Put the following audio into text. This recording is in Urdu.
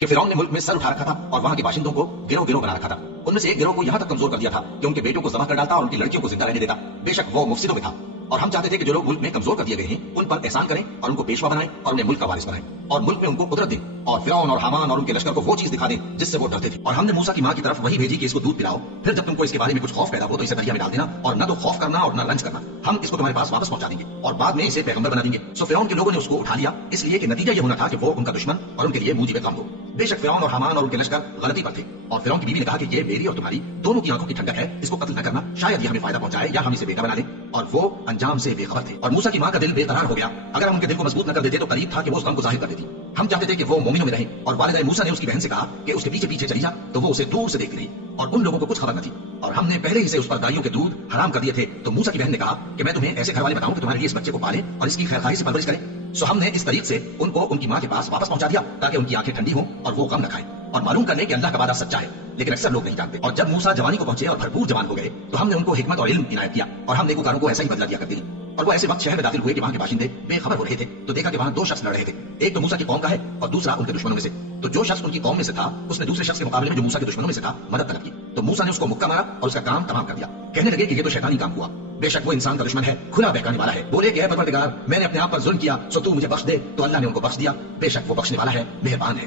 کہ فرعون نے ملک میں سر اٹھا رکھا تھا اور وہاں کے باشندوں کو گروہ گروہ بنا رکھا تھا. ان میں سے ایک گروہ کو یہاں تک کمزور کر دیا تھا کہ ان کے بیٹوں کو ذبح کر ڈالتا اور ان کی لڑکیوں کو زندہ رہنے دیتا. بے شک وہ مفسدوں میں تھا اور ہم چاہتے تھے کہ جو لوگ ملک میں کمزور کر دیے گئے ہیں ان پر احسان کریں اور ان کو پیشوا بنائیں اور انہیں ملک کا وارث بنائیں اور ملک میں ان کو قدرت دیں اور فرعون اور حامان اور ان کے لشکر کو وہ چیز دکھا دیں جس سے وہ ڈرتے تھے. اور ہم نے موسیٰ کی ماں کی طرف وہی بھیجی کہ اس کو دودھ پلاؤ, پھر جب تم کو اس کے بارے میں کچھ خوف پیدا ہو تو اسے دریا میں ڈال دینا اور نہ تو خوف کرنا اور نہ رنج کرنا, ہم اس کو تمہارے پاس واپس پہنچا دیں گے اور بعد میں اسے پیغمبر بنا دیں گے. سو فرعون کے لوگوں نے اس کو اٹھا لیا اس لیے کہ نتیجہ یہ ہونا تھا کہ وہ ان کا دشمن اور ان کے لیے موجب غم ہو. بے شک فرعون اور حامان اور ان کے لشکر غلطی پر تھے اور فرعون کی بیوی نے کہا کہ یہ میری اور تمہاری دونوں کی آنکھوں کی ٹھنڈک ہے, اس کو قتل نہ کرنا, شاید یہ ہمیں فائدہ پہنچائے یا ہم اسے بیٹا بنا لیں. اور وہ انجام سے بے خبر تھے. اور موسیٰ کی ماں کا دل بے قرار ہو گیا. اگر ہم ان کے دل کو مضبوط نہ کر دیتے تو قریب تھا کہ وہ اس غم کو ظاہر کر دیتی. ہم چاہتے تھے کہ وہ مومنوں میں رہیں اور والدہ موسیٰ نے اس کی بہن سے کہا کہ اس کے پیچھے پیچھے چلی جا, تو وہ اسے دور سے دیکھتی رہی اور ان لوگوں کو کچھ خبر نہ تھی اور ہم نے پہلے ہی سے اس پر گائیوں کے دودھ حرام کر دیے تھے. تو موسیٰ کی بہن نے کہا کہ میں تمہیں ایسے گھر والے بتاؤں کہ تمہارے لیے اس بچے کو پالیں اور اس کی خیرخواہی سے پرورش کریں. سو ہم نے اس طریق سے ان کو ان کی ماں کے پاس واپس پہنچا دیا تاکہ ان کی آنکھیں ٹھنڈی ہوں اور وہ غم نہ کھائیں اور معلوم کر لیں کہ اللہ کا وعدہ سچا ہے, لیکن اکثر لوگ نہیں جانتے. اور جب موسیٰ جوانی کو پہنچے اور بھرپور جوان ہو گئے تو ہم نے ان کو حکمت اور علم عنایت کیا اور ہم نیکوکاروں کو ایسا ہی بدلہ دیا کرتے ہیں. اور وہ ایسے وقت شہر میں داخل ہوئے کہ وہاں کے باشندے بے خبر ہو رہے تھے تو دیکھا کہ وہاں دو شخص لڑ رہے تھے, ایک تو موسیٰ کی قوم کا ہے اور دوسرا ان کے دشمنوں میں سے. تو جو شخص ان کی قوم میں سے تھا اس نے دوسرے شخص کے مقابلے میں جو موسیٰ کے دشمنوں میں سے تھا مدد طلب کی, تو موسیٰ نے اس کو مکہ مارا اور اس کا کام تمام کر دیا. کہنے لگے کہ یہ تو شیطانی کام ہوا, بے شک وہ انسان کا دشمن ہے, کھلا بہکانے والا ہے. بولے کہ اے پروردگار میں نے اپنے آپ پر ظلم کیا سو تو مجھے بخش دے, تو اللہ نے ان کو بخش دیا. بے شک وہ بخشنے والا ہے, مہربان ہے.